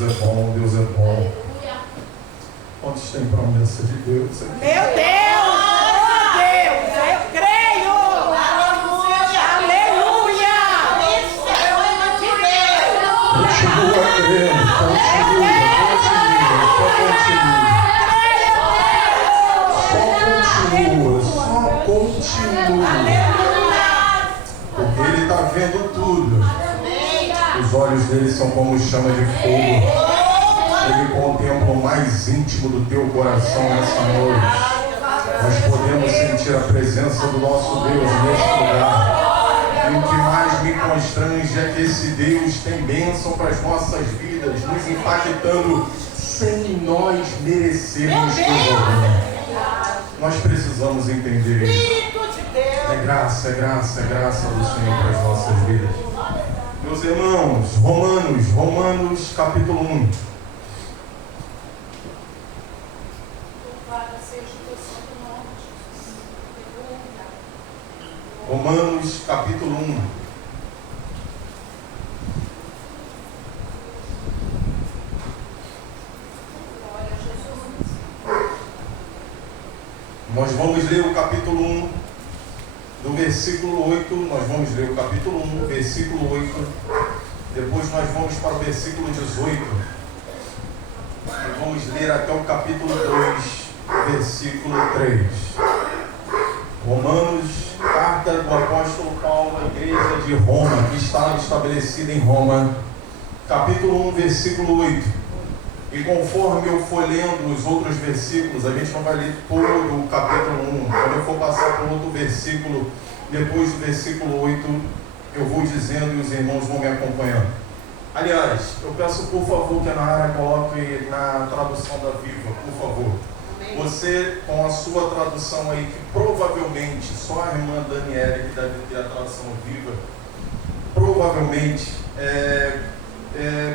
Deus é bom, Deus é bom. Quantos têm promessa de Deus aqui? Meu Deus! Meu Deus! Eu creio! Aleluia! Continua crendo, só continua. Porque Ele está vendo tudo. Os olhos dele são como chama de fogo. Ele contempla o mais íntimo do teu coração nessa noite. Nós podemos sentir a presença do nosso Deus nesse lugar. E o que mais me constrange é que esse Deus tem bênção para as nossas vidas, nos impactando sem nós merecermos coisa. Nós precisamos entender isso. É graça do Senhor para as nossas vidas. Meus irmãos, Romanos capítulo 1. Romanos capítulo 1. Nós vamos ler o capítulo 1, do versículo 8. Nós vamos ler o capítulo 1, versículo 8. Depois nós vamos para o versículo 18. E vamos ler até o capítulo 2, versículo 3. Romanos, carta do apóstolo Paulo à igreja de Roma, que estava estabelecida em Roma, capítulo 1, versículo 8. E conforme eu for lendo os outros versículos, a gente não vai ler todo o capítulo 1. Quando eu for passar para outro versículo, depois do versículo 8, eu vou dizendo e os irmãos vão me acompanhando. Aliás, eu peço por favor que a Nara coloque na tradução da Viva, por favor. Você, com a sua tradução aí, que provavelmente só a irmã Daniela que deve ter a tradução viva, provavelmente,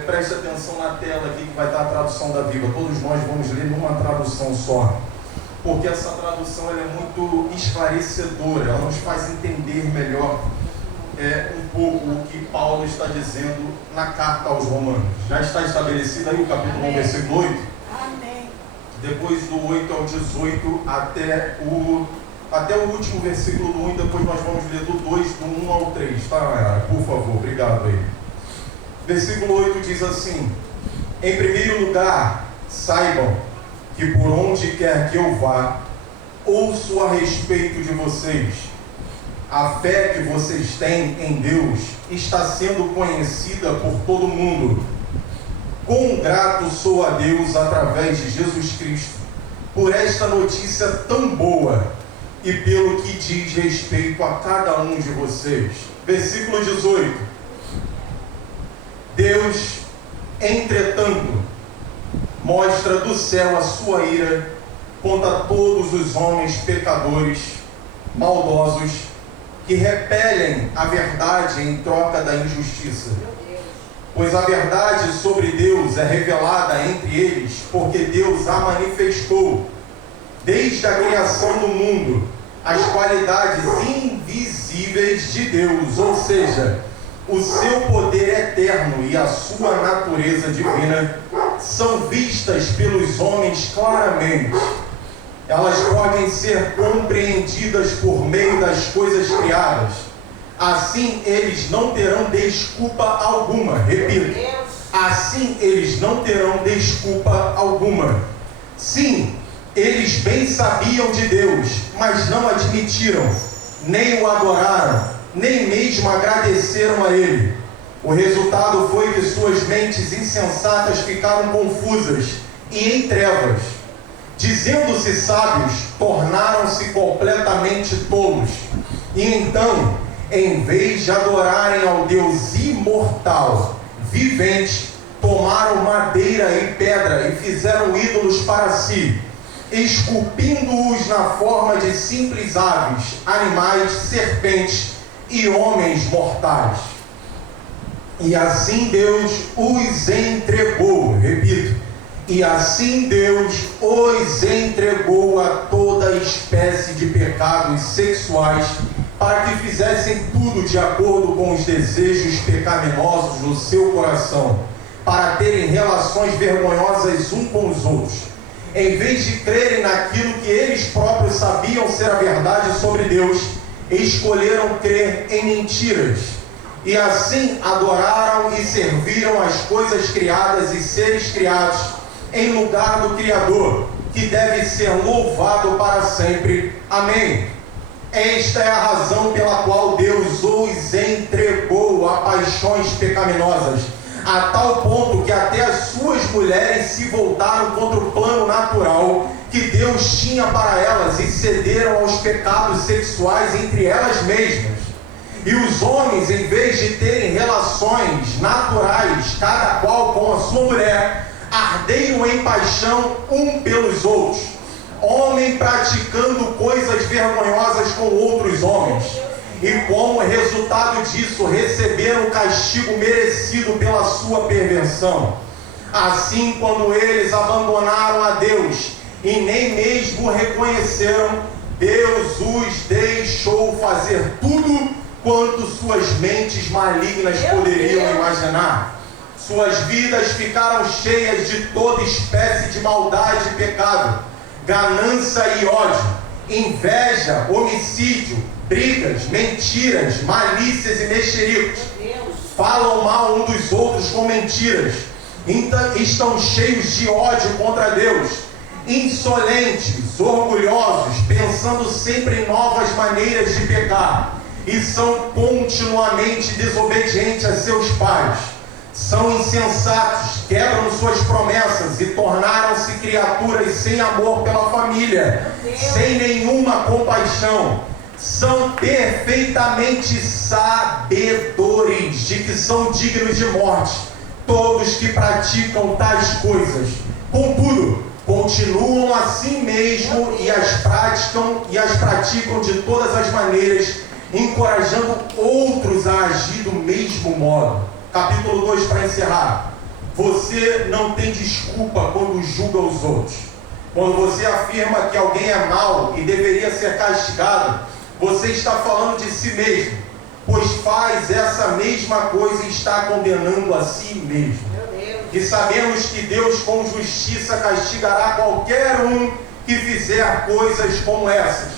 preste atenção na tela aqui que vai estar a tradução da Viva. Todos nós vamos ler numa tradução só, porque essa tradução ela é muito esclarecedora, ela nos faz entender melhor um pouco o que Paulo está dizendo na carta aos Romanos. Já está estabelecido aí o capítulo 1, versículo 8? Depois do 8 ao 18, até o último versículo do 1, e depois nós vamos ler do 2, do 1 ao 3, tá, Nayara? Por favor, obrigado aí. Versículo 8 diz assim: em primeiro lugar, saibam que por onde quer que eu vá, ouço a respeito de vocês. A fé que vocês têm em Deus está sendo conhecida por todo mundo. Quão grato sou a Deus através de Jesus Cristo por esta notícia tão boa e pelo que diz respeito a cada um de vocês. Versículo 18. Deus, entretanto, mostra do céu a sua ira contra todos os homens pecadores, maldosos, que repelem a verdade em troca da injustiça. Pois a verdade sobre Deus é revelada entre eles, porque Deus a manifestou. Desde a criação do mundo, as qualidades invisíveis de Deus, ou seja, o seu poder eterno e a sua natureza divina, são vistas pelos homens claramente. Elas podem ser compreendidas por meio das coisas criadas. Assim eles não terão desculpa alguma. Repito, assim eles não terão desculpa alguma. Sim, eles bem sabiam de Deus, mas não admitiram, nem o adoraram, nem mesmo agradeceram a Ele. O resultado foi que suas mentes insensatas ficaram confusas e em trevas. Dizendo-se sábios, tornaram-se completamente tolos. E então, em vez de adorarem ao Deus imortal, vivente, tomaram madeira e pedra e fizeram ídolos para si, esculpindo-os na forma de simples aves, animais, serpentes e homens mortais. E assim Deus os entregou, repito, e assim Deus os entregou a toda espécie de pecados sexuais, para que fizessem tudo de acordo com os desejos pecaminosos do seu coração, para terem relações vergonhosas um com os outros. Em vez de crerem naquilo que eles próprios sabiam ser a verdade sobre Deus, escolheram crer em mentiras. E assim adoraram e serviram as coisas criadas e seres criados em lugar do Criador, que deve ser louvado para sempre. Amém. Esta é a razão pela qual Deus os entregou a paixões pecaminosas, a tal ponto que até as suas mulheres se voltaram contra o plano natural que Deus tinha para elas e cederam aos pecados sexuais entre elas mesmas. E os homens, em vez de terem relações naturais, cada qual com a sua mulher, arderam em paixão um pelos outros, homem praticando coisas vergonhosas com outros homens. E como resultado disso, receberam o castigo merecido pela sua perversão. Assim, quando eles abandonaram a Deus e nem mesmo o reconheceram, Deus os deixou fazer tudo quanto suas mentes malignas poderiam imaginar. Suas vidas ficaram cheias de toda espécie de maldade e pecado, ganância e ódio, inveja, homicídio, brigas, mentiras, malícias e mexericos. Falam mal um dos outros com mentiras. Estão cheios de ódio contra Deus. Insolentes, orgulhosos, pensando sempre em novas maneiras de pecar. E são continuamente desobedientes a seus pais. São insensatos, quebram suas promessas e tornaram-se criaturas sem amor pela família, sem nenhuma compaixão. São perfeitamente sabedores de que são dignos de morte todos que praticam tais coisas. Contudo, continuam assim mesmo e as praticam de todas as maneiras, encorajando outros a agir do mesmo modo. Capítulo 2, para encerrar. Você não tem desculpa quando julga os outros. Quando você afirma que alguém é mau e deveria ser castigado, você está falando de si mesmo, pois faz essa mesma coisa e está condenando a si mesmo. E sabemos que Deus com justiça castigará qualquer um que fizer coisas como essas.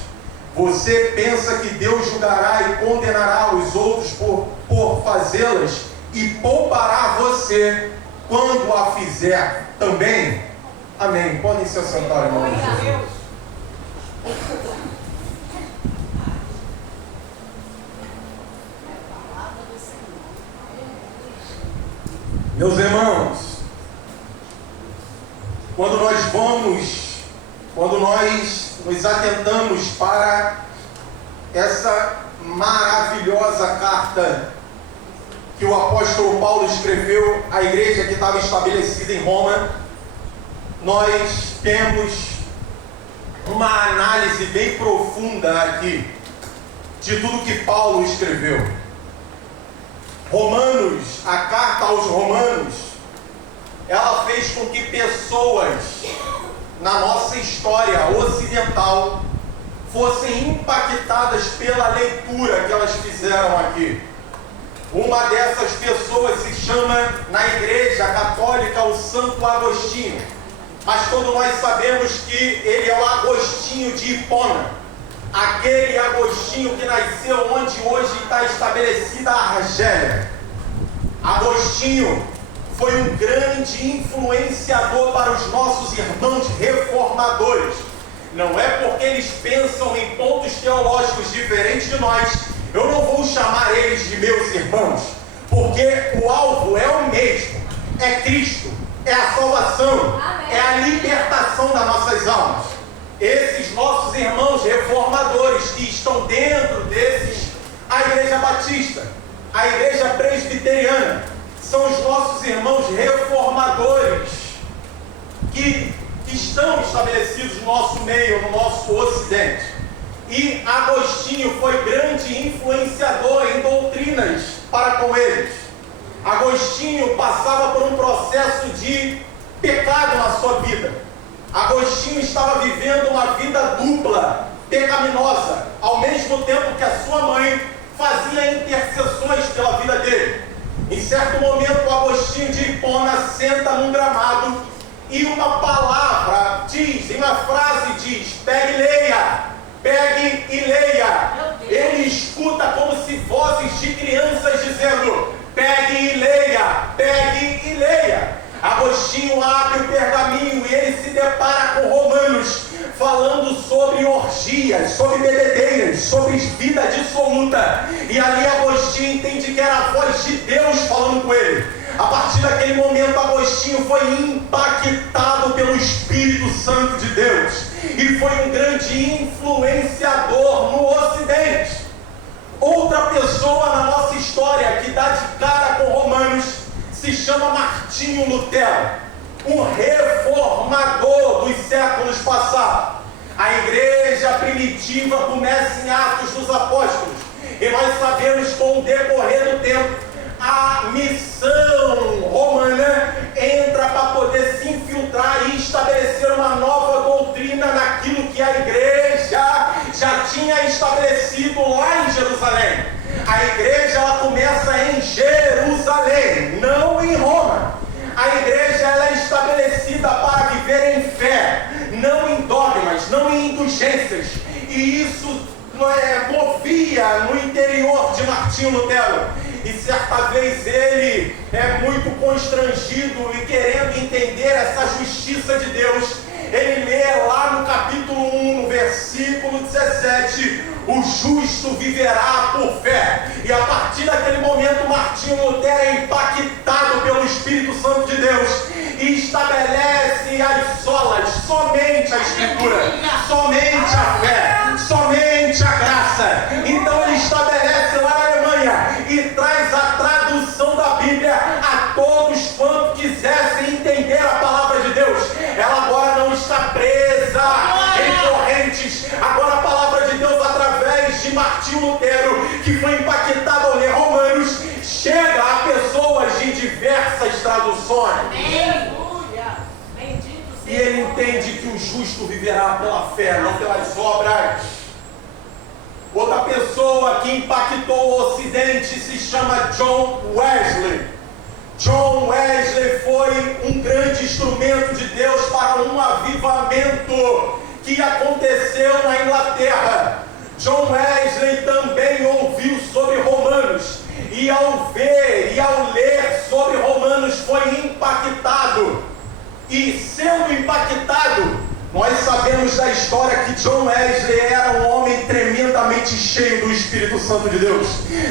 Você pensa que Deus julgará e condenará os outros por fazê-las e poupará você quando a fizer também? Amém. Podem se assentar, irmão. Meus irmãos, quando nós nos atentamos para essa maravilhosa carta que o apóstolo Paulo escreveu à igreja que estava estabelecida em Roma, nós temos uma análise bem profunda aqui de tudo que Paulo escreveu. Romanos, a carta aos Romanos, ela fez com que pessoas na nossa história ocidental fossem impactadas pela leitura que elas fizeram aqui. Uma dessas pessoas se chama, na igreja católica, o Santo Agostinho. Mas todos nós sabemos que ele é o Agostinho de Hipona. Aquele Agostinho que nasceu onde hoje está estabelecida a Argélia. Agostinho foi um grande influenciador para os nossos irmãos reformadores. Não é porque eles pensam em pontos teológicos diferentes de nós, eu não vou chamar eles de meus irmãos, porque o alvo é o mesmo, é Cristo, é a salvação, é a libertação das nossas almas. Esses nossos irmãos reformadores que estão dentro desses, a Igreja Batista, a Igreja Presbiteriana, são os nossos irmãos reformadores que estão estabelecidos no nosso meio, no nosso ocidente. E Agostinho foi grande influenciador em doutrinas para com eles. Agostinho passava por um processo de pecado na sua vida. Agostinho estava vivendo uma vida dupla, pecaminosa, ao mesmo tempo que a sua mãe fazia intercessões pela vida dele. Em certo momento, Agostinho Agostinho de Hipona senta num gramado e uma palavra diz, uma frase diz: pegue e leia, pegue e leia. Ele escuta como se vozes de crianças dizendo: pegue e leia, pegue e leia. Agostinho abre o pergaminho e ele se depara com Romanos, falando sobre orgias, sobre bebedeiras, sobre vida dissoluta. E ali Agostinho entende que era a voz de Deus falando com ele. A partir daquele momento, Agostinho foi impactado pelo Espírito Santo de Deus e foi um grande influenciador no Ocidente. Outra pessoa na nossa história que dá de cara com Romanos se chama Martinho Lutero, um reformador dos séculos passados. A igreja primitiva começa em Atos dos Apóstolos, e nós sabemos que com o decorrer do tempo, a missão romana entra para poder se infiltrar e estabelecer uma nova doutrina naquilo que a igreja já tinha estabelecido lá em Jerusalém. A igreja ela começa em Jerusalém, não em Roma. A igreja ela é estabelecida para viver em fé, não em dogmas, não em indulgências. E isso movia no interior de Martinho Lutero. E certa vez ele é muito constrangido e querendo entender essa justiça de Deus, ele lê lá no capítulo 1, no versículo 17, o justo viverá por fé. E a partir daquele momento, Martinho Lutero é impactado pelo Espírito Santo de Deus e estabelece as solas, somente a Escritura, somente a fé, somente a graça. Então ele estabelece lá na Alemanha e traz a tradução da Bíblia a todos quantos quisessem entender a palavra de Deus. Ela agora não está presa em correntes. Agora a palavra de Deus, através de Martinho Lutero, que foi impactado ao ler Romanos, chega a pessoas de diversas traduções. E ele entende que o justo viverá pela fé, não pelas obras. Outra pessoa que impactou o Ocidente se chama John Wesley. John Wesley foi um grande instrumento de Deus para um avivamento que aconteceu na Inglaterra. John Wesley também ouviu sobre Romanos, e ao ver e ao ler sobre Romanos foi impactado. E sendo impactado, nós sabemos da história que John Wesley era um homem tremendamente cheio do Espírito Santo de Deus.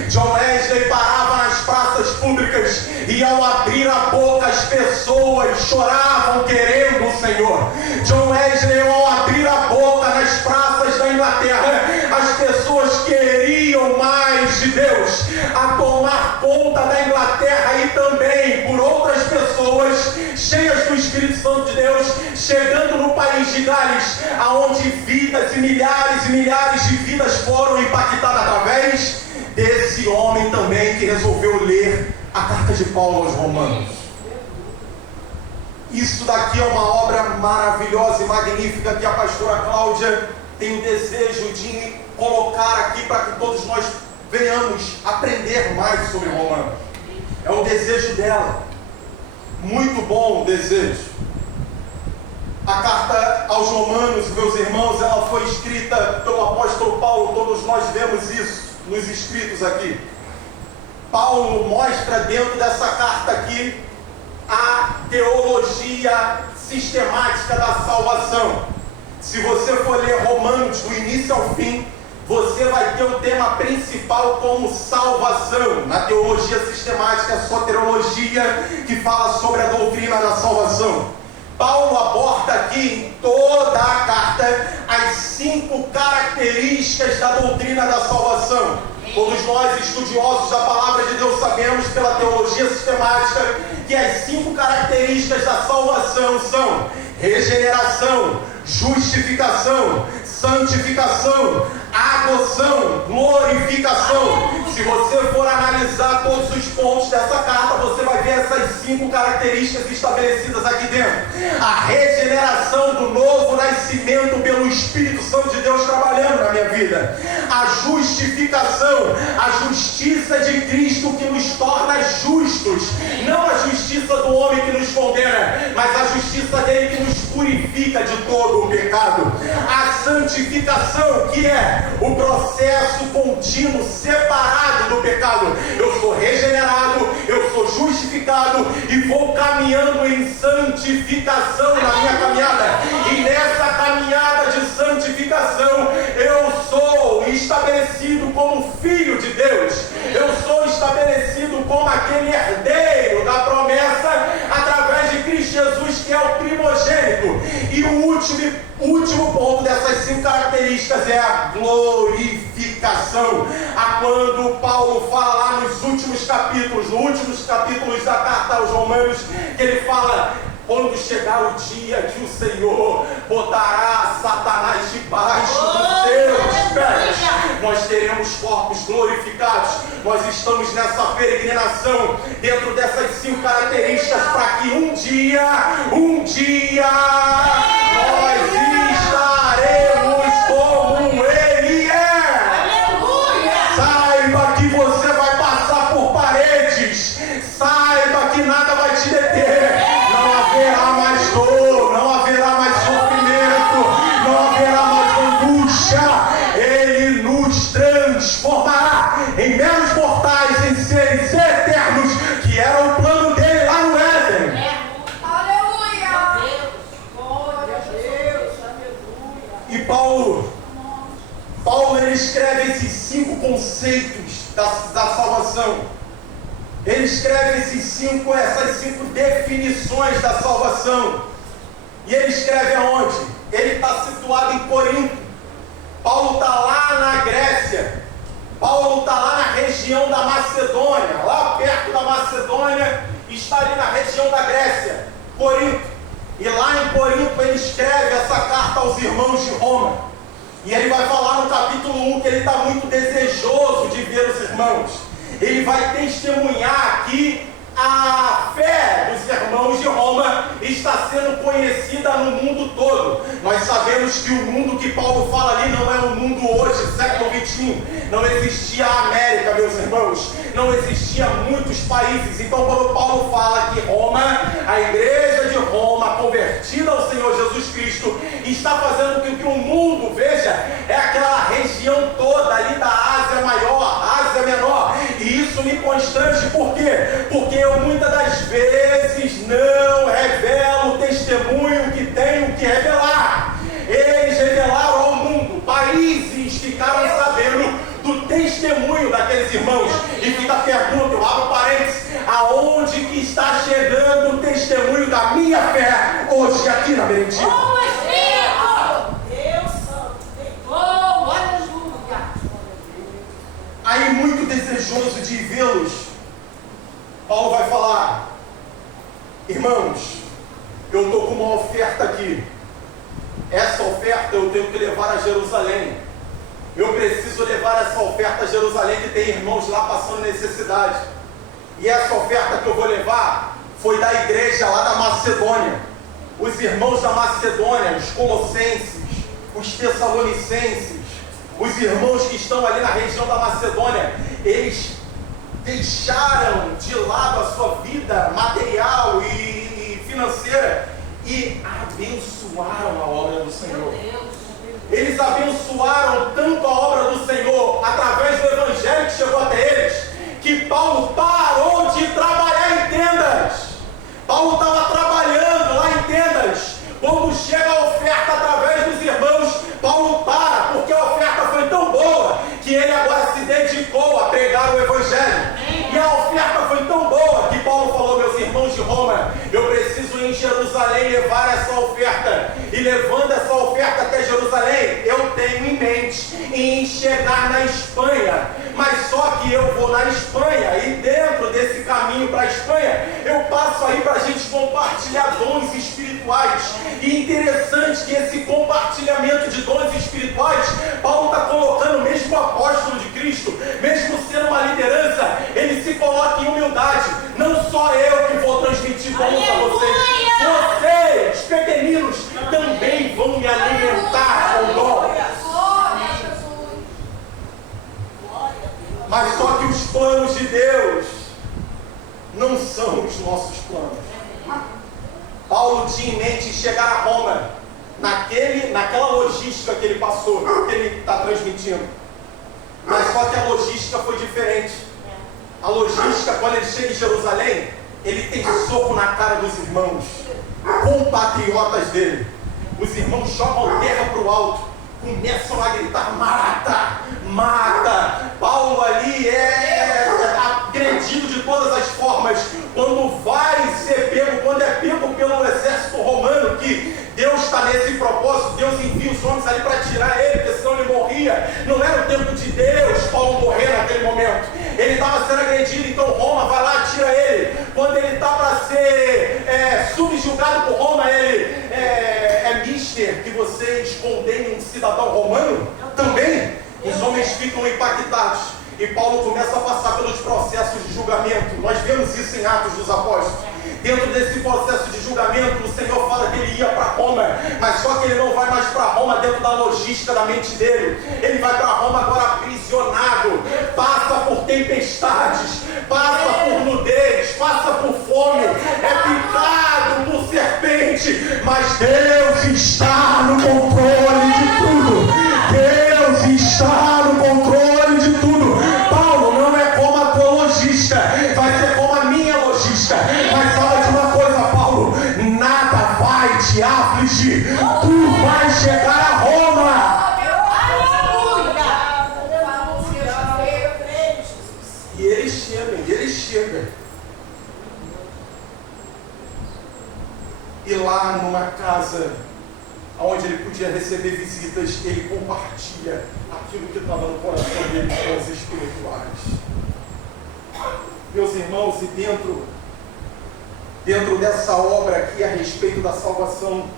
John Wesley parava nas praças públicas e ao abrir a boca as pessoas choravam querendo o Senhor. John Wesley, ao abrir a boca nas praças da Inglaterra, as pessoas queriam mais de Deus, a tomar conta da Inglaterra e também por outras pessoas cheias do Espírito Santo de Deus, chegando no país de Gales, aonde vidas e milhares de vidas foram impactadas através desse homem também que resolveu ler a carta de Paulo aos Romanos. Isso daqui é uma obra maravilhosa e magnífica que a pastora Cláudia tem o desejo de colocar aqui para que todos nós venhamos aprender mais sobre Romanos. É o desejo dela. Muito bom o desejo. A carta aos Romanos, meus irmãos, ela foi escrita pelo apóstolo Paulo. Todos nós vemos isso nos escritos aqui. Paulo mostra dentro dessa carta aqui a teologia sistemática da salvação. Se você for ler Romanos do início ao fim, você vai ter o tema principal como salvação. Na teologia sistemática, a soteriologia, que fala sobre a doutrina da salvação. Paulo aborda aqui em toda a carta as 5 características da doutrina da salvação. Todos nós, estudiosos da palavra de Deus, sabemos pela teologia sistemática que as 5 características da salvação são regeneração, justificação, santificação, adoção, glorificação. Se você for analisar todos os pontos dessa carta, você vai ver essas 5 características estabelecidas aqui dentro. A regeneração do novo nascimento pelo Espírito Santo de Deus trabalhando na minha vida. A justificação, a justiça de Cristo que nos torna justos. Não a justiça nos condena, mas a justiça dele que nos purifica de todo o pecado. A santificação, que é o processo contínuo, separado do pecado. Eu sou regenerado, eu sou justificado e vou caminhando em santificação na minha caminhada. E nessa caminhada de santificação, eu sou estabelecido como filho de Deus. Eu sou estabelecido como aquele herdeiro da promessa através de Cristo Jesus, que é o primogênito. E o último ponto dessas 5 características é a glorificação. A quando Paulo fala lá nos últimos capítulos da carta aos Romanos, que ele fala: quando chegar o dia que o Senhor botará Satanás debaixo dos seus pés, nós teremos corpos glorificados. Nós estamos nessa peregrinação dentro dessas 5 características para que um dia nós estaremos como Ele é. Aleluia! Saiba que você vai passar por paredes. Saiba que nada vai te deter. Não haverá mais dor, não haverá mais sofrimento, não haverá mais angústia. Ele nos transformará em meros mortais, em seres eternos, que era o plano dele lá no Éden. Aleluia! Glória a Deus! Aleluia! E Paulo ele escreve esses 5 conceitos da salvação. Ele escreve essas 5 definições da salvação. E ele escreve aonde? Ele está situado em Corinto. Paulo está lá na Grécia. Paulo está lá na região da Macedônia. Lá perto da Macedônia, está ali na região da Grécia, Corinto. E lá em Corinto ele escreve essa carta aos irmãos de Roma. E ele vai falar no capítulo 1 que ele está muito desejoso de ver os irmãos. Ele vai testemunhar que a fé dos irmãos de Roma está sendo conhecida no mundo todo. Nós sabemos que o mundo que Paulo fala ali não é o mundo hoje, século XXI. Não existia a América, meus irmãos. Não existia muitos países. Então, quando Paulo fala que Roma, a igreja de Roma, convertida ao Senhor Jesus Cristo, está fazendo com que o mundo, veja, é aquela região toda ali da Ásia Maior, Ásia Menor. E isso me constrange, por quê? Porque eu muitas das vezes não revelo o testemunho que tenho que revelar. Eles revelaram ao mundo, países ficaram sabendo do testemunho daqueles irmãos. E fica a pergunta, eu abro parênteses: aonde que está chegando o testemunho da minha fé hoje aqui na Merendinha? Oh, Espírito! Deus Santo! Oh, aleluia! Aí, muito desejoso de vê-los, Paulo vai falar: irmãos, eu estou com uma oferta aqui. Essa oferta eu tenho que levar a Jerusalém. Eu preciso levar essa oferta a Jerusalém, que tem irmãos lá passando necessidade. E essa oferta que eu vou levar foi da igreja lá da Macedônia. Os irmãos da Macedônia, os colossenses, os tessalonicenses, os irmãos que estão ali na região da Macedônia, eles deixaram de lado a sua vida material e financeira e abençoaram a obra do Senhor. Eles abençoaram tanto a obra do Senhor através do evangelho que chegou até eles, que Paulo parou de trabalhar em tendas. Paulo estava trabalhando lá em tendas. Quando chega a oferta através dos irmãos, Paulo para, porque a oferta foi tão boa que ele agora se dedicou a pregar o evangelho. E a oferta foi tão boa que Paulo falou: meus irmãos de Roma, eu preciso ir em Jerusalém levar essa oferta. E levando essa oferta até Jerusalém, eu tenho em mente em chegar na Espanha. Mas só que eu vou na Espanha, e dentro desse caminho para a Espanha, eu passo aí para a gente compartilhar dons espirituais. E interessante que esse compartilhamento de dons espirituais, Paulo está colocando, mesmo o apóstolo de Cristo, mesmo sendo uma liderança, ele se coloca em humildade. Não só eu que vou transmitir dons a vocês, vocês, pequeninos, também vão me alimentar com dons. Mas só que os planos de Deus não são os nossos planos. Paulo tinha em mente chegar a Roma, naquela logística que ele passou, que ele está transmitindo. Mas só que a logística foi diferente. A logística, quando ele chega em Jerusalém, ele tem soco na cara dos irmãos, compatriotas dele. Os irmãos jogam terra para o alto, começam a gritar: mata, mata. Paulo ali é agredido de todas as formas. Quando vai ser pego, quando é pego pelo exército romano, que Deus está nesse propósito, Deus envia os homens ali para tirar ele, porque senão ele morria. Não era o tempo de Deus Paulo morrer naquele momento. Ele estava sendo agredido, então Roma vai lá e tira ele. Quando ele está para ser subjugado por Roma, ele é mister que vocês condenem um cidadão romano? Também os homens ficam impactados. E Paulo começa a passar pelos processos de julgamento. Nós vemos isso em Atos dos Apóstolos. Dentro desse processo de julgamento, o Senhor fala que ele ia para Roma, mas só que ele não vai mais para Roma dentro da logística da mente dele. Ele vai para Roma agora aprisionado, passa por tempestades, passa por nudez, passa por fome, é picado por serpente, mas Deus está no controle de tudo. Deus está no controle de tudo. Paulo não é como a tua logística, vai ser como a minha logística. Mas fala de uma coisa, Paulo: nada vai te afligir. Tu vai chegar a Roma. E ele chega. E lá numa casa onde ele podia receber visitas, ele compartilha aquilo que estava no coração dele com os espirituais. Meus irmãos, e dentro dessa obra aqui a respeito da salvação,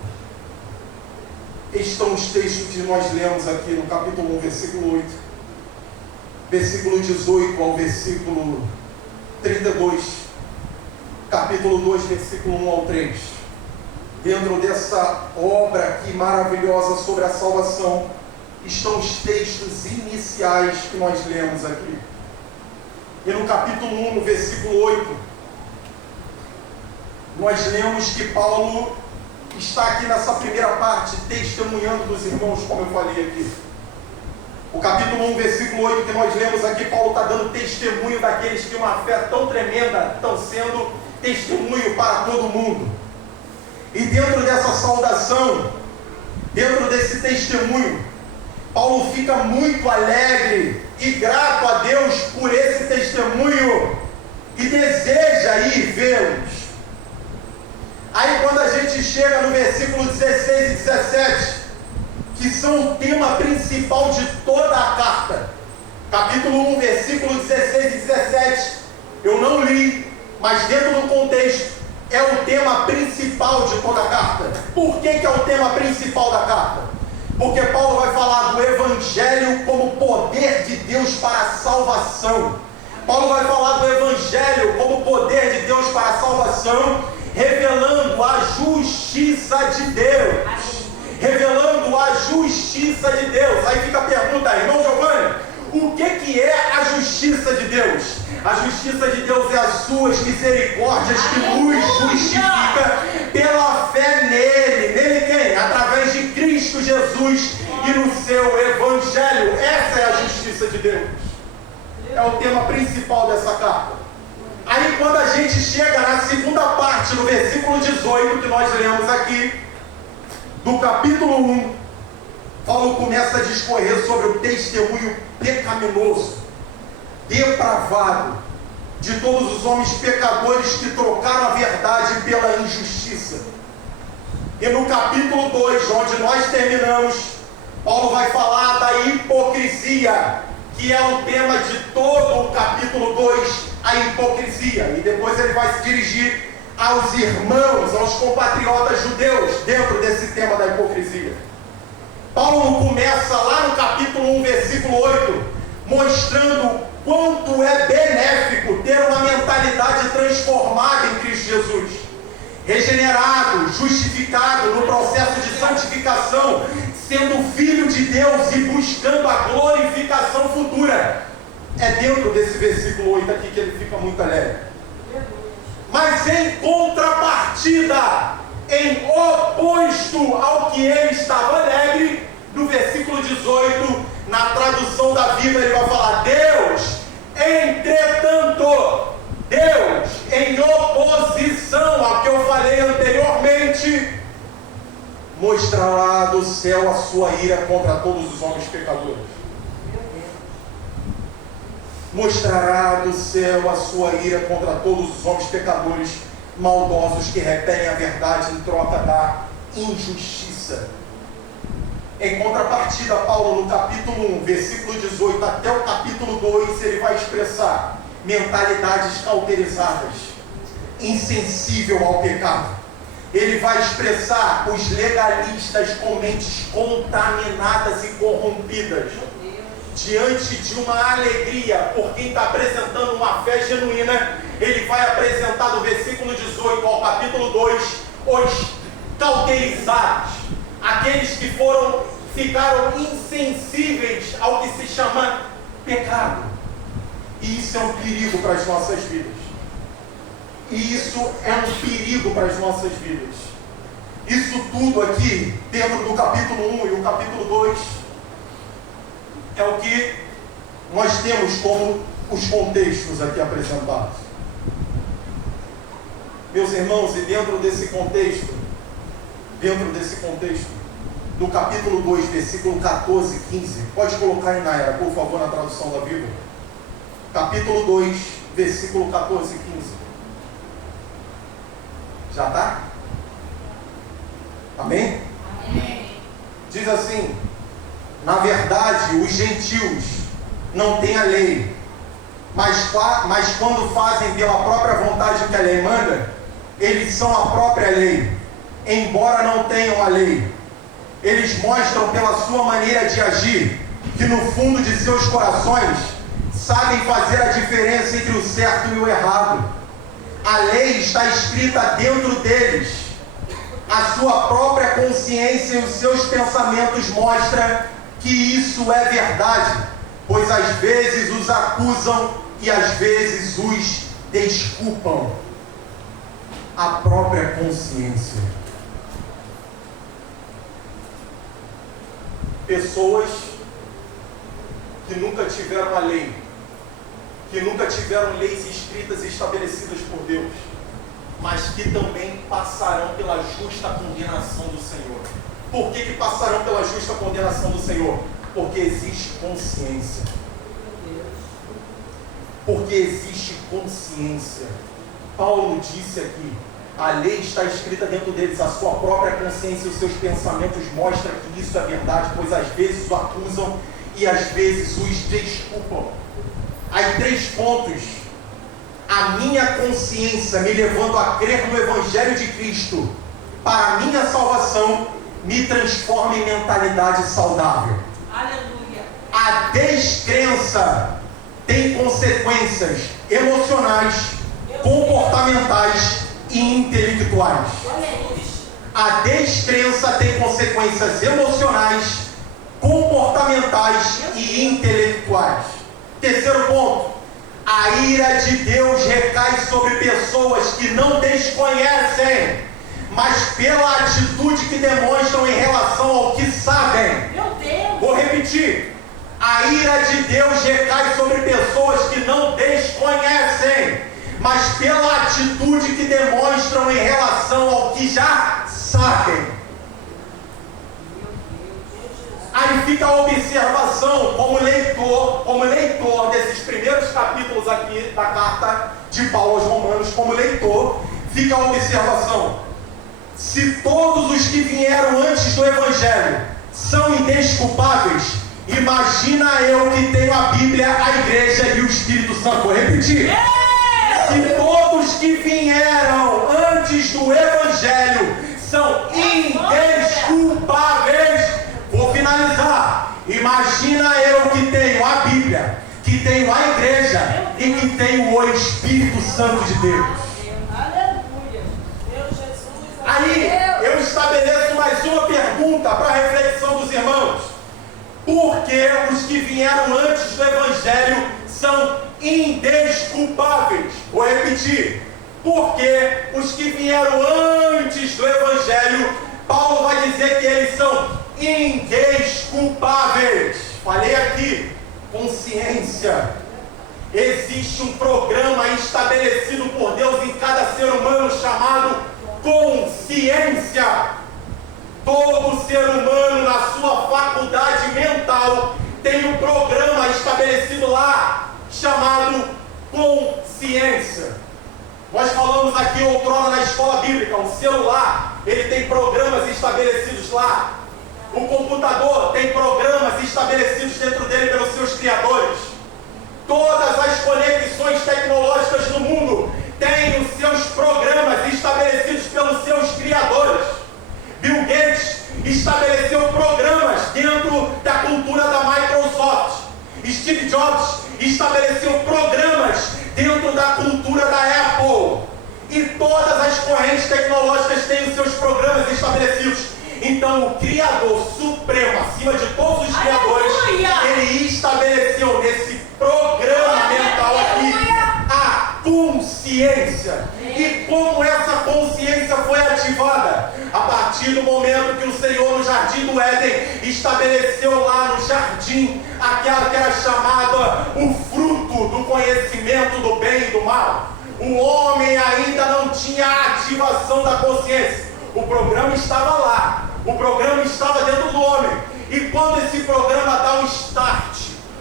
estão os textos que nós lemos aqui no capítulo 1, versículo 8, versículo 18 ao versículo 32, capítulo 2, versículo 1 ao 3. Dentro dessa obra aqui maravilhosa sobre a salvação, estão os textos iniciais que nós lemos aqui. E no capítulo 1, no versículo 8, nós lemos que Paulo está aqui nessa primeira parte, testemunhando dos irmãos, como eu falei aqui. O capítulo 1, versículo 8 que nós lemos aqui, Paulo está dando testemunho daqueles que uma fé tão tremenda estão sendo testemunho para todo mundo. E dentro dessa saudação, dentro desse testemunho, Paulo fica muito alegre e grato a Deus por esse testemunho e deseja ir vê-los. Aí quando a gente chega no versículo 16 e 17, que são o tema principal de toda a carta, capítulo 1, versículo 16 e 17, eu não li, mas dentro do contexto, é o tema principal de toda a carta. Por que é o tema principal da carta? Porque Paulo vai falar do Evangelho como poder de Deus para a salvação. Paulo vai falar do Evangelho como poder de Deus para a salvação, revelando a justiça de Deus. Revelando a justiça de Deus. Aí fica a pergunta, irmão Giovanni, o que é a justiça de Deus? A justiça de Deus é as suas misericórdias que nos justifica pela fé nele. Nele quem? Através de Cristo Jesus e no seu Evangelho. Essa é a justiça de Deus. É o tema principal dessa carta. Aí quando a gente chega na segunda parte, no versículo 18, que nós lemos aqui, do capítulo 1, Paulo começa a discorrer sobre o testemunho pecaminoso, depravado, de todos os homens pecadores que trocaram a verdade pela injustiça. E no capítulo 2, onde nós terminamos, Paulo vai falar da hipocrisia, que é o tema de todo o capítulo 2, a hipocrisia. E depois ele vai se dirigir aos irmãos, aos compatriotas judeus, dentro desse tema da hipocrisia. Paulo começa lá no capítulo 1, versículo 8, mostrando quanto é benéfico ter uma mentalidade transformada em Cristo Jesus. Regenerado, justificado no processo de santificação, sendo filho de Deus e buscando a glorificação futura. É dentro desse versículo 8 aqui que ele fica muito alegre. Mas em contrapartida, em oposto ao que ele estava alegre. No versículo 18, na tradução da Bíblia, ele vai falar: Deus, entretanto, Deus, em oposição ao que eu falei anteriormente, mostrará do céu a sua ira contra todos os homens pecadores. Mostrará do céu a sua ira contra todos os homens pecadores, maldosos que repelem a verdade em troca da injustiça. Em contrapartida, Paulo, no capítulo 1, versículo 18 até o capítulo 2, ele vai expressar mentalidades cauterizadas, insensível ao pecado. Ele vai expressar os legalistas com mentes contaminadas e corrompidas, diante de uma alegria por quem está apresentando uma fé genuína. Ele vai apresentar do versículo 18 ao capítulo 2 os cauterizados, aqueles que ficaram insensíveis ao que se chama pecado. E isso é um perigo para as nossas vidas. E isso é um perigo para as nossas vidas. Isso tudo aqui, dentro do capítulo 1 e o capítulo 2, é o que nós temos como os contextos aqui apresentados. Meus irmãos, e dentro desse contexto, do capítulo 2, versículo 14 e 15, pode colocar aí, Nayara, por favor, na tradução da Bíblia. Capítulo 2, versículo 14 e 15. Já está? Amém? Amém. Diz assim: na verdade, os gentios não têm a lei, mas quando fazem pela própria vontade o que a lei manda, eles são a própria lei, embora não tenham a lei. Eles mostram pela sua maneira de agir que no fundo de seus corações sabem fazer a diferença entre o certo e o errado. A lei está escrita dentro deles. A sua própria consciência e os seus pensamentos mostram que isso é verdade, pois às vezes os acusam e às vezes os desculpam. A própria consciência. Pessoas que nunca tiveram a lei, que nunca tiveram leis escritas e estabelecidas por Deus, mas que também passarão pela justa condenação do Senhor. Por que passarão pela justa condenação do Senhor? Porque existe consciência. Porque existe consciência. Paulo disse aqui: a lei está escrita dentro deles, a sua própria consciência e os seus pensamentos mostram que isso é verdade, pois às vezes o acusam e às vezes os desculpam. Aí 3 pontos. A minha consciência me levando a crer no Evangelho de Cristo para a minha salvação me transforma em mentalidade saudável. Aleluia. A descrença tem consequências emocionais, comportamentais e intelectuais. A descrença tem consequências emocionais, comportamentais e intelectuais. Terceiro ponto: a ira de Deus recai sobre pessoas que não desconhecem, mas pela atitude que demonstram em relação ao que sabem. Meu Deus! Vou repetir: a ira de Deus recai sobre pessoas que não desconhecem, mas pela atitude que demonstram em relação ao que já sabem. Aí fica a observação, como leitor desses primeiros capítulos aqui da carta de Paulo aos Romanos, como leitor, fica a observação: se todos os que vieram antes do Evangelho são indesculpáveis, imagina eu que tenho a Bíblia, a Igreja e o Espírito Santo. Vou repetir: se todos que vieram antes do Evangelho são indesculpáveis, vou finalizar. Imagina eu que tenho a Bíblia, que tenho a Igreja e que tenho o Espírito Santo de Deus. Aleluia. Meu Jesus. Aí eu estabeleço mais uma pergunta para a reflexão dos irmãos: por que os que vieram antes do Evangelho são indesculpáveis? Vou repetir: por que os que vieram traficantes do Evangelho, Paulo vai dizer que eles são indesculpáveis. Falei aqui, consciência. Existe um programa estabelecido por Deus em cada ser humano chamado consciência. Todo ser humano, na sua faculdade mental, tem um programa estabelecido lá chamado consciência. Nós falamos aqui outrora na escola bíblica, o celular, ele tem programas estabelecidos lá. O computador tem programas estabelecidos dentro dele pelos seus criadores. Todas as conexões tecnológicas do mundo têm os seus programas estabelecidos pelos seus criadores. Bill Gates estabeleceu programas dentro da cultura da Microsoft. Steve Jobs estabeleceu programas dentro da cultura da Apple. E todas as correntes tecnológicas têm os seus programas estabelecidos. Então o Criador Supremo, acima de todos os criadores, ele estabeleceu nesse programa mental aqui a consciência. E como essa consciência foi ativada? A partir do momento que o Senhor no Jardim do Éden estabeleceu lá no jardim aquela que era chamada o fruto do conhecimento do bem e do mal. O homem ainda não tinha a ativação da consciência. O programa estava lá, o programa estava dentro do homem. E quando esse programa dá um start,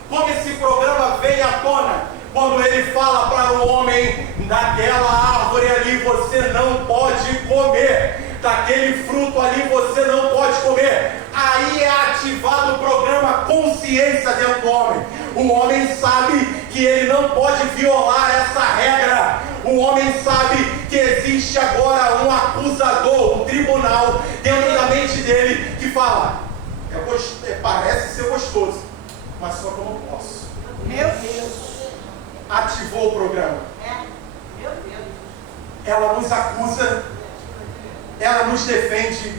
como esse programa vem à tona, quando ele fala para o homem, daquela árvore ali você não pode comer, daquele fruto ali você não pode comer, aí é ativado o programa consciência dentro do homem. O homem sabe que ele não pode violar essa regra. O homem sabe que existe agora um acusador, um tribunal dentro da mente dele que fala, parece ser gostoso, mas só que eu não posso. Meu Deus. Ativou o programa. Meu Deus. Ela nos acusa, ela nos defende,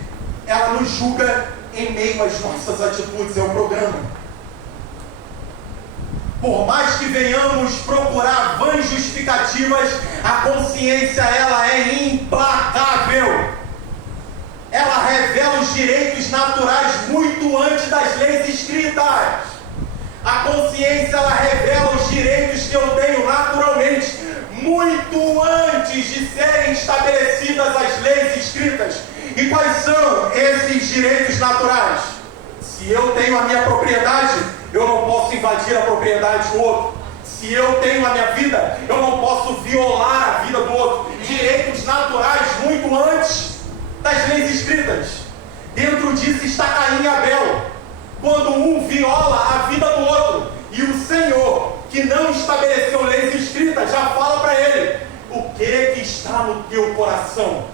ela nos julga em meio às nossas atitudes. É o programa. Por mais que venhamos procurar vãs justificativas, a consciência ela é implacável. Ela revela os direitos naturais muito antes das leis escritas. A consciência ela revela os direitos que eu tenho naturalmente muito antes de serem estabelecidas as leis escritas. E quais são esses direitos naturais? Se eu tenho a minha propriedade, eu não posso invadir a propriedade do outro. Se eu tenho a minha vida, eu não posso violar a vida do outro. Direitos naturais muito antes das leis escritas. Dentro disso está Caim e Abel. Quando um viola a vida do outro, e o Senhor, que não estabeleceu leis escritas, já fala para ele, o que está no teu coração?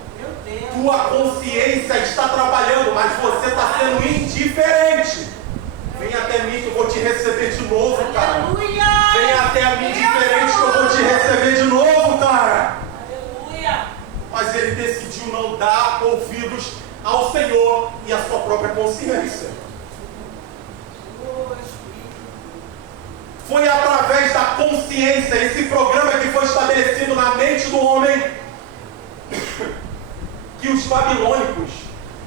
Tua consciência está trabalhando, mas você está sendo indiferente. Vem até mim que eu vou te receber de novo, cara. Aleluia! Vem até mim diferente que eu vou te receber de novo, cara. Aleluia! Mas ele decidiu não dar ouvidos ao Senhor e à sua própria consciência. Foi através da consciência, esse programa que foi estabelecido na mente do homem, que os babilônicos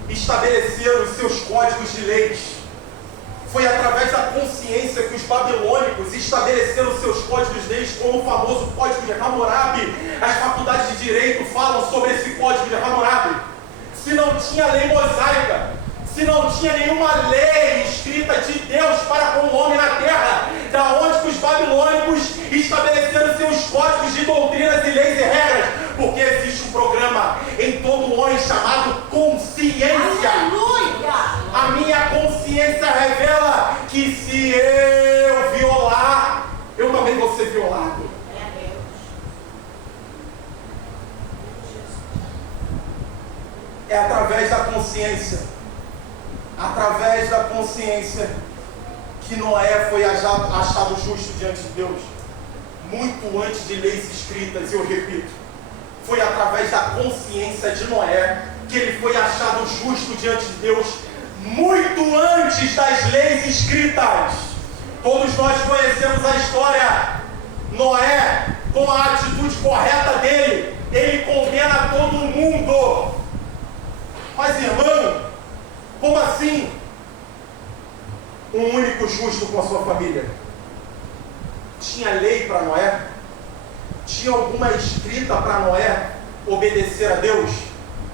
estabeleceram os seus códigos de leis. Foi através da consciência que os babilônicos estabeleceram os seus códigos de leis, como o famoso Código de Hammurabi. As faculdades de Direito falam sobre esse Código de Hammurabi. Se não tinha lei mosaica, se não tinha nenhuma lei escrita de Deus para com o homem na terra, da onde que os babilônicos estabeleceram seus códigos de doutrinas e leis e regras? Porque existe um programa em todo homem chamado consciência. Aleluia! A minha consciência revela que se eu violar, eu também vou ser violado. É através da consciência, que Noé foi achado justo diante de Deus, muito antes de leis escritas, eu repito. Foi através da consciência de Noé que ele foi achado justo diante de Deus, muito antes das leis escritas. Todos nós conhecemos a história. Noé, com a atitude correta dele, ele condena todo mundo. convívio justo com a sua família? Tinha lei para Noé? Tinha alguma escrita para Noé obedecer a Deus?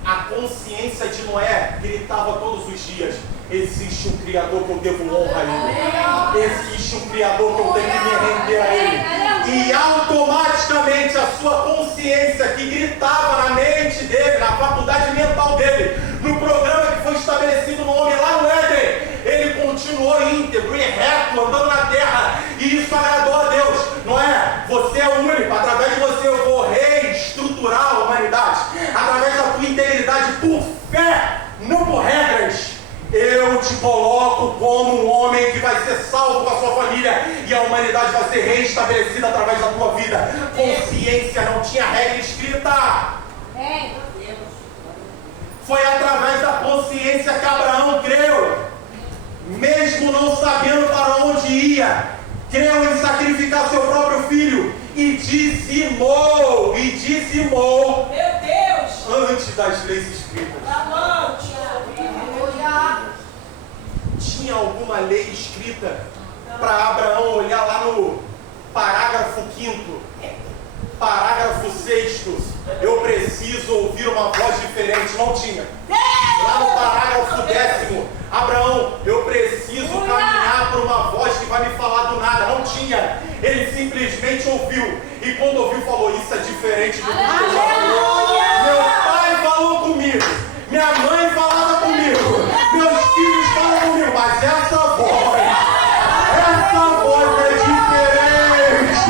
A consciência de Noé gritava todos os dias: existe um Criador que eu devo honra a Ele. Existe um Criador que eu tenho que me render a Ele. E automaticamente a sua consciência, que gritava na mente dele, na faculdade mental dele, no programa que foi estabelecido no homem lá no Éden, ele continuou íntegro e reto, andando na terra. E isso agradou a Deus. Noé, você é único. Através de você eu vou reestruturar a humanidade. Através da tua integridade, por fé, não por regras. Eu te coloco como um homem que vai ser salvo com a sua família, e a humanidade vai ser reestabelecida através da tua vida. Consciência, não tinha regra escrita. Foi através da consciência que Abraão creu, mesmo não sabendo para onde ia, creu em sacrificar seu próprio filho e dizimou, Meu Deus! antes das leis escritas. Tinha alguma lei escrita para Abraão olhar lá no parágrafo 5º, parágrafo 6º, eu preciso ouvir uma voz diferente? Não tinha. Lá no parágrafo 10º, Abraão, eu preciso caminhar por uma voz que vai me falar do nada. Não tinha. Ele simplesmente ouviu, e quando ouviu falou: isso é diferente do que eu já falou. Meu pai falou comigo, minha mãe falava comigo, meus filhos falam comigo, mas essa voz é diferente.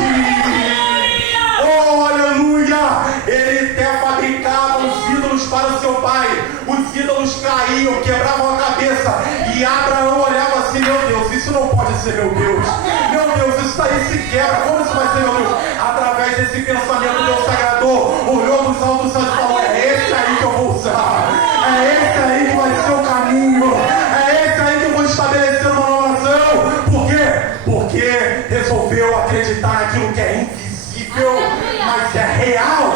Oh, aleluia! Ele até fabricava os ídolos para o seu pai. Os ídolos caíam, quebravam a cabeça, e Abraão olhava assim: meu Deus, isso não pode ser meu Deus. Meu Deus, isso daí se quebra, como isso vai ser meu Deus? Através desse pensamento, Deus se agradou, olhou dos altos céus e falou: é esse aí que eu vou usar. É esse aí que vai ser o caminho. É esse aí que eu vou estabelecer uma nova nação. Por quê? Porque resolveu acreditar naquilo que é invisível, mas é real.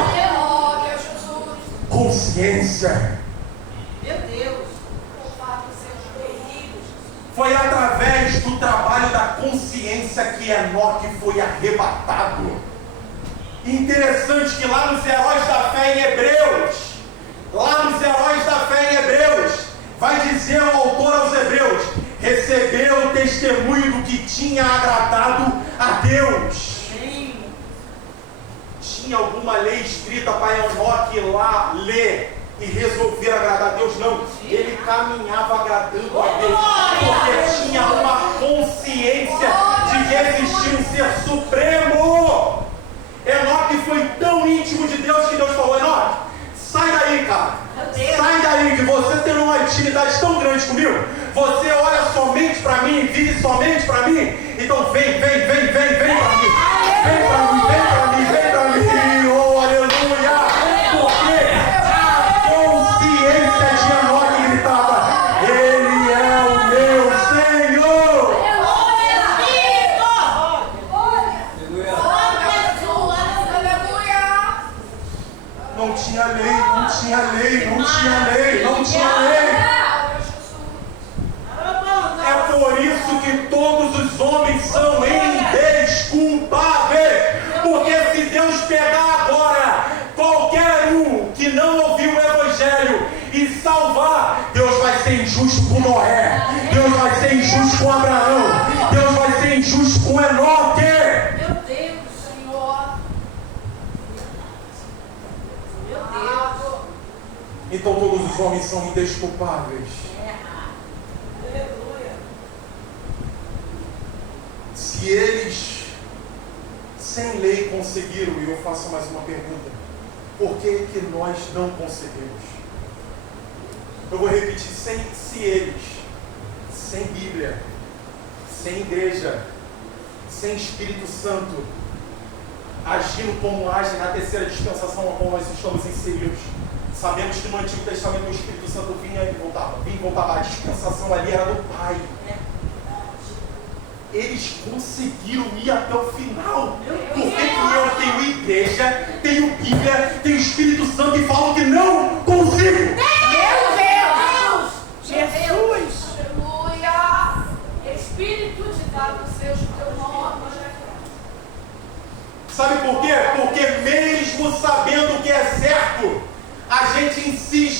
Consciência. Meu Deus! Foi através do trabalho da consciência que Enoque foi arrebatado. Interessante que lá nos Heróis da Fé em Hebreus, vai dizer o autor aos Hebreus: recebeu o testemunho do que tinha agradado a Deus. Tinha alguma lei escrita para Enoque ir lá ler e resolver agradar a Deus? Não. Ele caminhava agradando a Deus, porque tinha uma consciência de que existia um ser supremo. Enoque foi tão íntimo de Deus que Deus falou: Enoque, sai daí, cara. Sai daí, que você tem uma intimidade tão grande comigo. Você olha somente para mim, vive somente para mim. Então vem para mim. Vem para mim. Oh, aleluia. Porque a consciência de Enoque gritava: ele é o meu Senhor. Não tinha lei. É por isso que todos os homens são indesculpáveis. Porque se Deus pegar agora qualquer um que não ouviu o Evangelho e salvar, Deus vai ser injusto com Noé, Deus vai ser injusto com Abraão, Deus vai ser injusto com Enoque. Meu Deus, Senhor! Meu Deus! Então todos os homens são indesculpáveis. Aleluia! Se eles, sem lei, conseguiram, e eu faço mais uma pergunta: por que nós não conseguimos? Eu vou repetir: se eles, sem Bíblia, sem igreja, sem Espírito Santo, agindo como agem na terceira dispensação a qual nós estamos inseridos, sabemos que no Antigo Testamento o Espírito Santo vinha e voltava. A dispensação ali era do Pai. Eles conseguiram ir até o final. Por que eu tenho igreja, tenho Bíblia, tenho Espírito Santo e falo que não consigo? Meu Deus! Jesus! Aleluia! Espírito de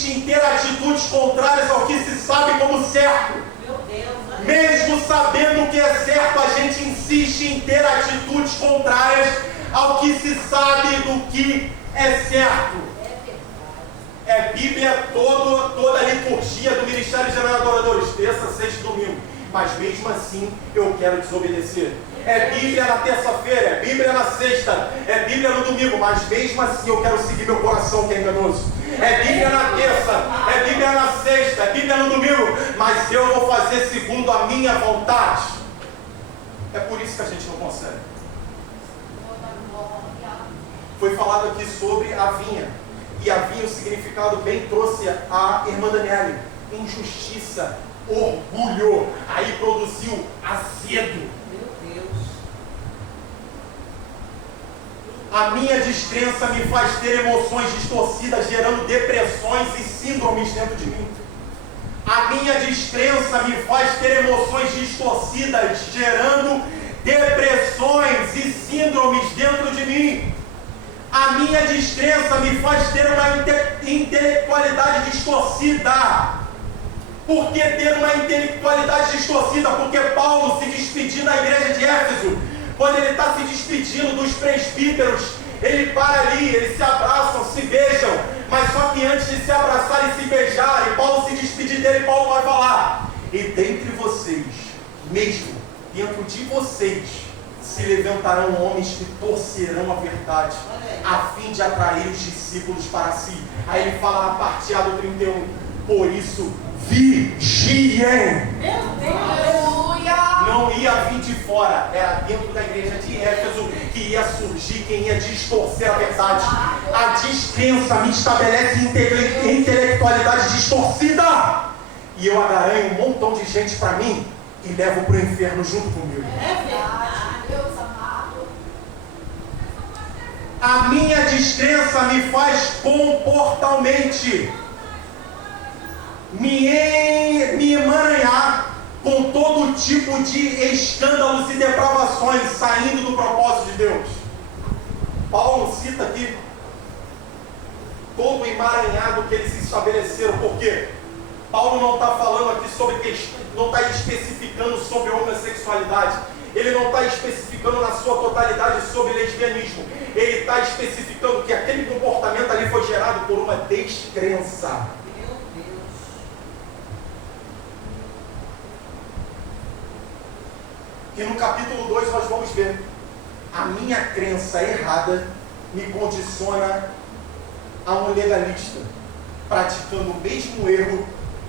insiste em ter atitudes contrárias ao que se sabe como certo. Meu Deus. Mesmo sabendo o que é certo, a gente insiste em ter atitudes contrárias ao que se sabe do que é certo. É Bíblia toda a liturgia do Ministério Geral de Adoradores, terça, sexta e domingo. Mas mesmo assim eu quero desobedecer. É Bíblia na terça-feira, é Bíblia na sexta, é Bíblia no domingo, mas mesmo assim eu quero seguir meu coração que é enganoso. É Bíblia na terça, é Bíblia na sexta, é Bíblia no domingo, mas eu vou fazer segundo a minha vontade. É por isso que a gente não consegue. Foi falado aqui sobre a vinha. E a vinha, o significado bem trouxe a irmã Daniele. Injustiça, orgulho. Aí produziu azedo. Meu Deus. A minha descrença me faz ter emoções distorcidas, gerando depressões e síndromes dentro de mim. A minha descrença me faz ter emoções distorcidas, gerando depressões e síndromes dentro de mim. A minha descrença me faz ter uma intelectualidade distorcida. Por que ter uma intelectualidade distorcida? Porque Paulo, se despedindo da igreja de Éfeso, quando ele está se despedindo dos presbíteros, ele para ali, eles se abraçam, se beijam, mas só que antes de se abraçar e se beijar, e Paulo se despedir dele, Paulo vai falar: e dentre vocês, mesmo dentro de vocês, se levantarão homens que torcerão a verdade, a fim de atrair os discípulos para si. Aí ele fala na parte A do 31, por isso vigiem. Meu Deus. Aleluia. Não ia vir de fora, era dentro da igreja de Éfeso que ia surgir quem ia distorcer a verdade. A descrença me estabelece intelectualidade distorcida, e eu agaranho um montão de gente para mim e levo para o inferno junto comigo. É verdade. Deus amado. A minha descrença me faz comportalmente me emaranhar com todo tipo de escândalos e depravações, saindo do propósito de Deus. Paulo cita aqui todo o emaranhado que eles estabeleceram. Por quê? Paulo não está falando aqui sobre, não está especificando sobre homossexualidade. Ele não está especificando na sua totalidade sobre lesbianismo. Ele está especificando que aquele comportamento ali foi gerado por uma descrença. Meu Deus. E no capítulo 2 nós vamos ver: a minha crença errada me condiciona a um legalista, praticando o mesmo erro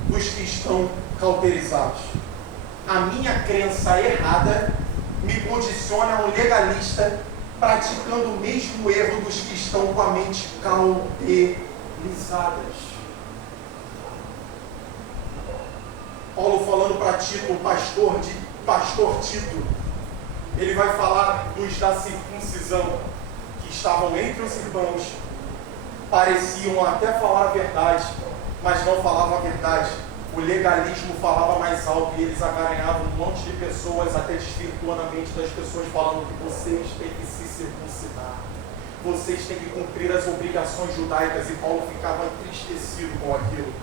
dos que estão cauterizados. A minha crença errada me condiciona a um legalista, praticando o mesmo erro dos que estão com a mente cauterizadas. Paulo falando para Tito, o pastor Tito, ele vai falar dos da circuncisão, que estavam entre os irmãos, pareciam até falar a verdade, mas não falavam a verdade. O legalismo falava mais alto e eles agaranhavam um monte de pessoas, até desvirtuando a mente das pessoas, falando que vocês têm que se circuncidar, vocês têm que cumprir as obrigações judaicas, e Paulo ficava entristecido com aquilo.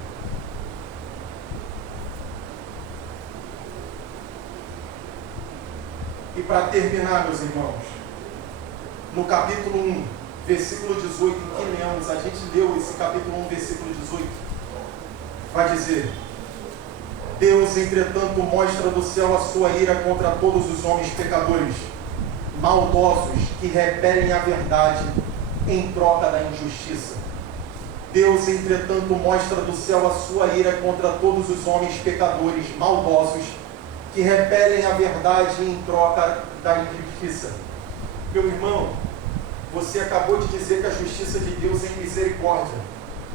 E para terminar, meus irmãos, no capítulo 1, versículo 18, em que lemos, a gente leu esse capítulo 1, versículo 18, vai dizer: Deus, entretanto, mostra do céu a sua ira contra todos os homens pecadores, maldosos, que repelem a verdade em troca da injustiça. Deus, entretanto, mostra do céu a sua ira contra todos os homens pecadores, maldosos, que repelem a verdade em troca da injustiça. Meu irmão, você acabou de dizer que a justiça de Deus é misericórdia.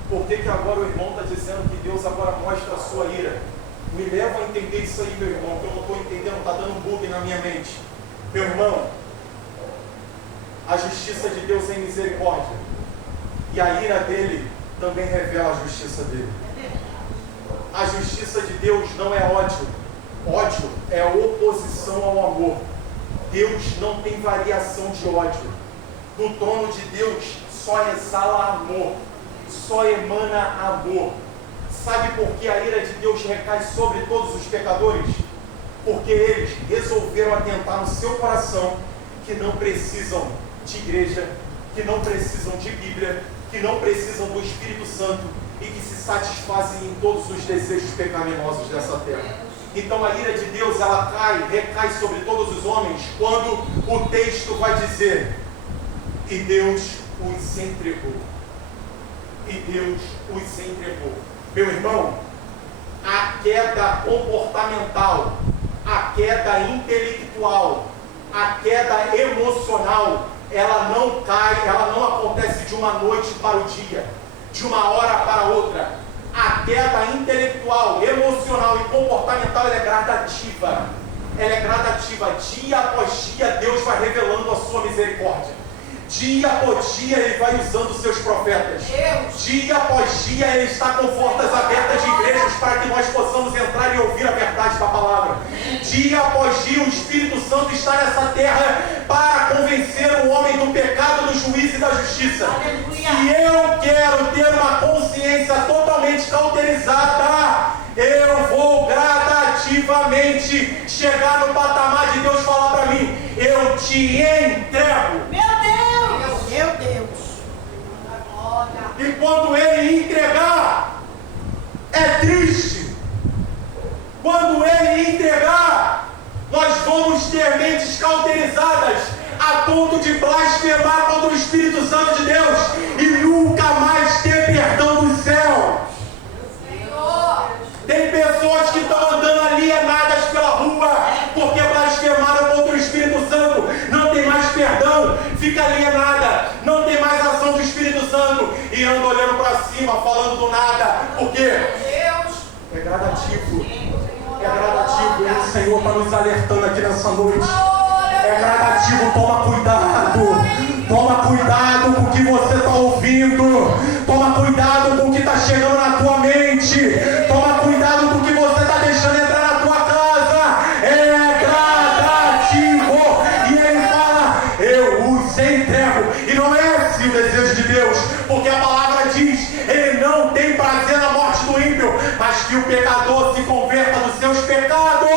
Por que agora o irmão está dizendo que Deus agora mostra a sua ira? Me leva a entender isso aí, meu irmão, que eu não estou entendendo, está dando um bug na minha mente. Meu irmão, a justiça de Deus é misericórdia, e a ira dele também revela a justiça dele. A justiça de Deus não é ódio. Ódio é oposição ao amor. Deus não tem variação de ódio. Do trono de Deus só exala amor, só emana amor. Sabe por que a ira de Deus recai sobre todos os pecadores? Porque eles resolveram atentar no seu coração que não precisam de igreja, que não precisam de Bíblia, que não precisam do Espírito Santo e que se satisfazem em todos os desejos pecaminosos dessa terra. Então a ira de Deus, ela recai sobre todos os homens quando o texto vai dizer: e Deus os entregou. E Deus os entregou. Meu irmão, a queda comportamental, a queda intelectual, a queda emocional, ela não cai, ela não acontece de uma noite para o dia, de uma hora para outra. A queda intelectual, emocional e comportamental, ela é gradativa. Ela é gradativa. Dia após dia, Deus vai revelando a sua misericórdia. Dia após dia, Ele vai usando os seus profetas. Dia após dia, Ele está com portas abertas de igrejas para que nós possamos entrar e ouvir a verdade da palavra. Dia após dia, o Espírito Santo está nessa terra para convencer o homem do pecado, do juízo e da justiça. Se eu quero ter uma consciência totalmente cauterizada, eu vou gradativamente chegar no patamar de Deus falar para mim: eu te entrego. Meu Deus! E quando Ele entregar, é triste. Quando Ele entregar, nós vamos ter mentes cauterizadas a ponto de blasfemar contra o Espírito Santo de Deus e nunca mais ter perdão do céu. Tem pessoas que estão andando alienadas pela rua porque blasfemaram contra o Espírito Santo. Não tem mais perdão, fica alienada, não tem mais ação do Espírito Santo e anda olhando para cima, falando do nada. Por quê? É gradativo. É gradativo. E o Senhor está nos alertando aqui nessa noite. É gradativo. Toma cuidado. Toma cuidado com o que você está ouvindo. Toma cuidado com o que está chegando na tua mente. Toma cuidado com o que você está deixando entrar na tua casa. É gradativo. E Ele fala: eu os entrego. E não é esse o desejo de Deus, porque a palavra diz: Ele não tem prazer na morte do ímpio, mas que o pecador se converta dos seus pecados.